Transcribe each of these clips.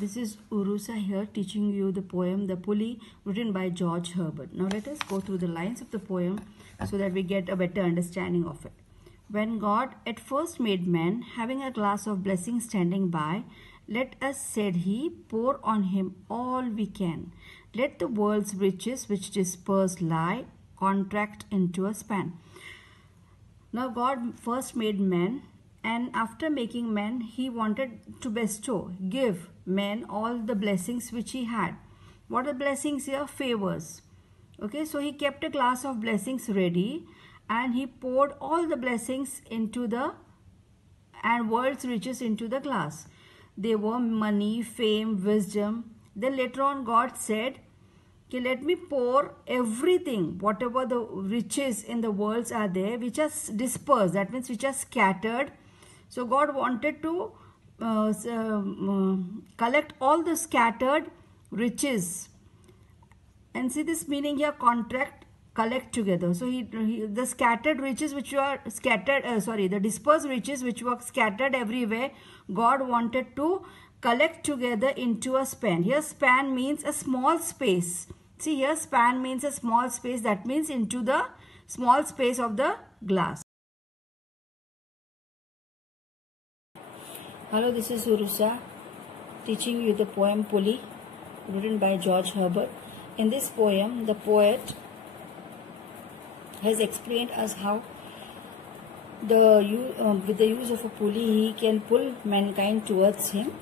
This is Urusa here teaching you the poem The Pulley, written by George Herbert. Now let us go through the lines of the poem so that we get a better understanding of it. When God at first made man, having a glass of blessing standing by, let us, said he, pour on him all we can. Let the world's riches which disperse lie, contract into a span. Now God first made man, and after making man, he wanted to bestow, give men all the blessings which he had. What are blessings here? Favors. Okay, so he kept a glass of blessings ready and he poured all the blessings into the and world's riches into the glass. They were money, fame, wisdom. Then later on God said, okay, let me pour everything, whatever the riches in the worlds are there, which are dispersed, that means which are scattered. So God wanted to collect all the scattered riches. And see this meaning here, contract, collect together. So the scattered riches which were scattered, the dispersed riches which were scattered everywhere, God wanted to collect together into a span. Here span means a small space. See here span means a small space, that means into the small space of the glass. Hello, this is Urusa teaching you the poem Pulley, written by George Herbert. In this poem, the poet has explained us how with the use of a pulley he can pull mankind towards him.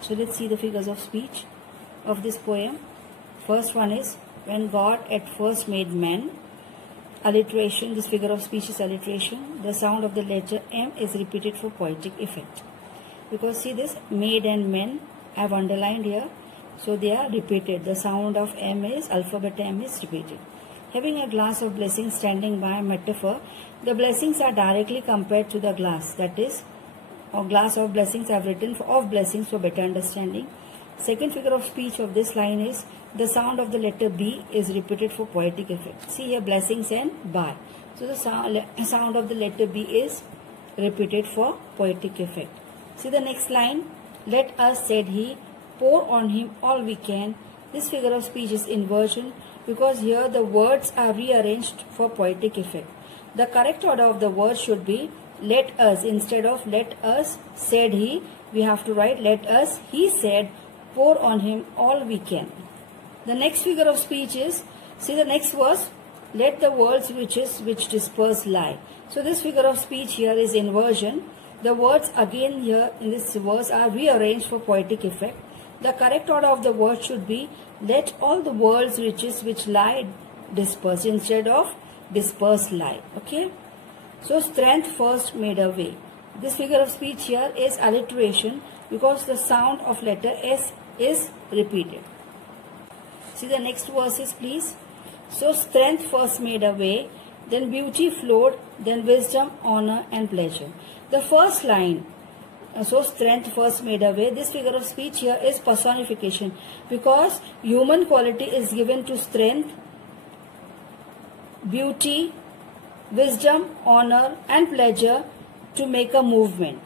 So let's see the figures of speech of this poem. First one is, when God at first made man. Alliteration, this figure of speech is alliteration. The sound of the letter M is repeated for poetic effect. Because see this, made and men, I have underlined here. So they are repeated. The sound of M is, alphabet M is repeated. Having a glass of blessings standing by, a metaphor, the blessings are directly compared to the glass. That is, a glass of blessings I have written of blessings for better understanding. Second figure of speech of this line is, the sound of the letter B is repeated for poetic effect. See here, blessings and by. So the sound of the letter B is repeated for poetic effect. See the next line, let us, said he, pour on him all we can. This figure of speech is inversion because here the words are rearranged for poetic effect. The correct order of the words should be let us. Instead of let us, said he, we have to write let us, he said, pour on him all we can. The next figure of speech is, see the next verse, let the world's riches which disperse lie. So this figure of speech here is inversion. The words again here in this verse are rearranged for poetic effect. The correct order of the word should be let all the world's riches which lie disperse, instead of disperse lie. Okay. So strength first made a way. This figure of speech here is alliteration because the sound of letter S is repeated. See the next verses please. So strength first made a way, then beauty flowed, then wisdom, honor and pleasure. The first line, so strength first made a way, this figure of speech here is personification because human quality is given to strength, beauty, wisdom, honor and pleasure to make a movement.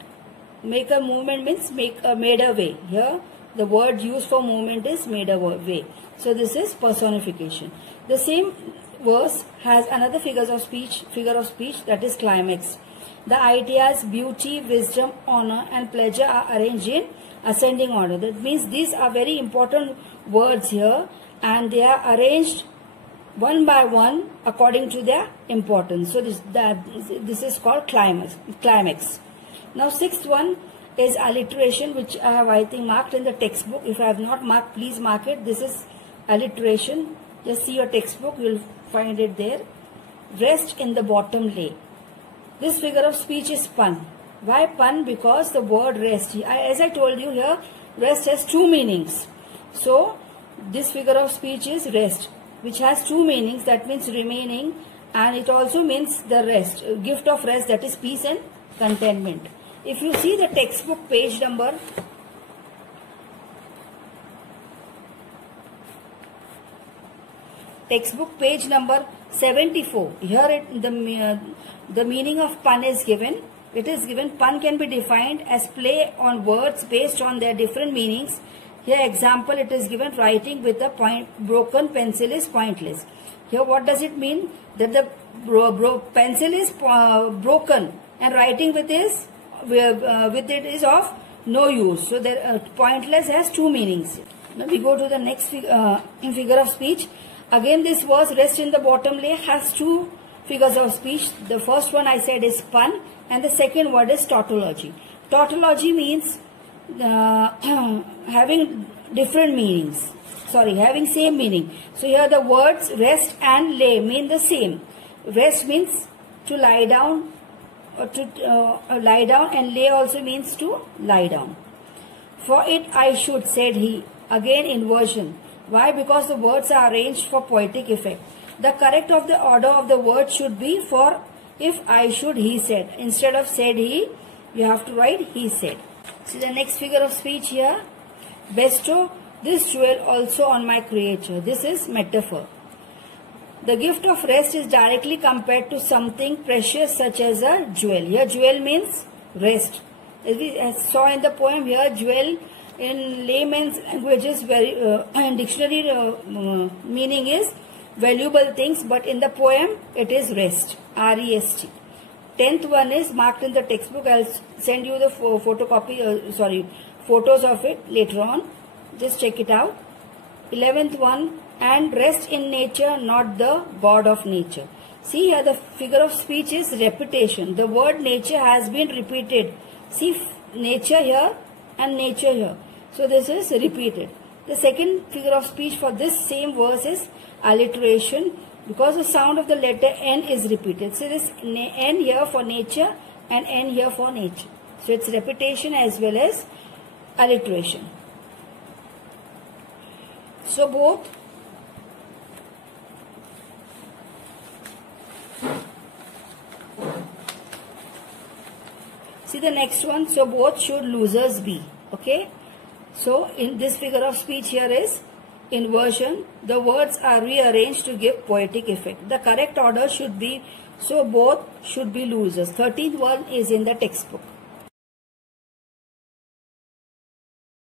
Make a movement means made a way. Here the word used for movement is made a way. So this is personification. The same verse has another figure of speech that is climax. The ideas beauty, wisdom, honor and pleasure are arranged in ascending order. That means these are very important words here and they are arranged one by one according to their importance. So this is called climax. Now sixth one is alliteration, which I have marked in the textbook. If I have not marked, please mark it. This is alliteration. Just see your textbook, you will find it there. Rest in the bottom lay. This figure of speech is pun. Why pun? Because the word rest, as I told you here, rest has two meanings. So this figure of speech is rest, which has two meanings. That means remaining, and it also means the rest, gift of rest, that is peace and contentment. If you see the textbook page number 74, here the meaning of pun is given. It is given, pun can be defined as play on words based on their different meanings. Here example it is given, writing with a broken pencil is pointless. Here what does it mean? That the pencil is broken and writing with it is of no use. So the pointless has two meanings. Now we go to the next figure of speech. Again this verse, rest in the bottom layer, has two figures of speech. The first one I said is pun and the second word is tautology. Tautology means having different meanings. Sorry, having same meaning. So here the words rest and lay mean the same. Rest means to lie down, or to lie down, and lay also means to lie down. For it I should, said he. Again inversion. Why? Because the words are arranged for poetic effect. The correct of the order of the word should be for if I should, he said. Instead of said he, you have to write he said. See the next figure of speech here. Bestow this jewel also on my creature. This is metaphor. The gift of rest is directly compared to something precious such as a jewel. Here jewel means rest. As we saw in the poem, here jewel in layman's language is in dictionary meaning is valuable things, but in the poem it is rest, R-E-S-T. 10th one is marked in the textbook. I'll send you the photos of it later on. Just check it out. 11th one, and rest in nature, not the God of nature. See here the figure of speech is repetition. The word nature has been repeated. See nature here and nature here. So this is repeated. The second figure of speech for this same verse is alliteration, because the sound of the letter N is repeated. So this N here for nature and N here for nature. So it's repetition as well as alliteration. So both see the next one. So both should losers be. Okay. So in this figure of speech here is inversion. The words are rearranged to give poetic effect. The correct order should be, so both should be losers. 13th one is in the textbook.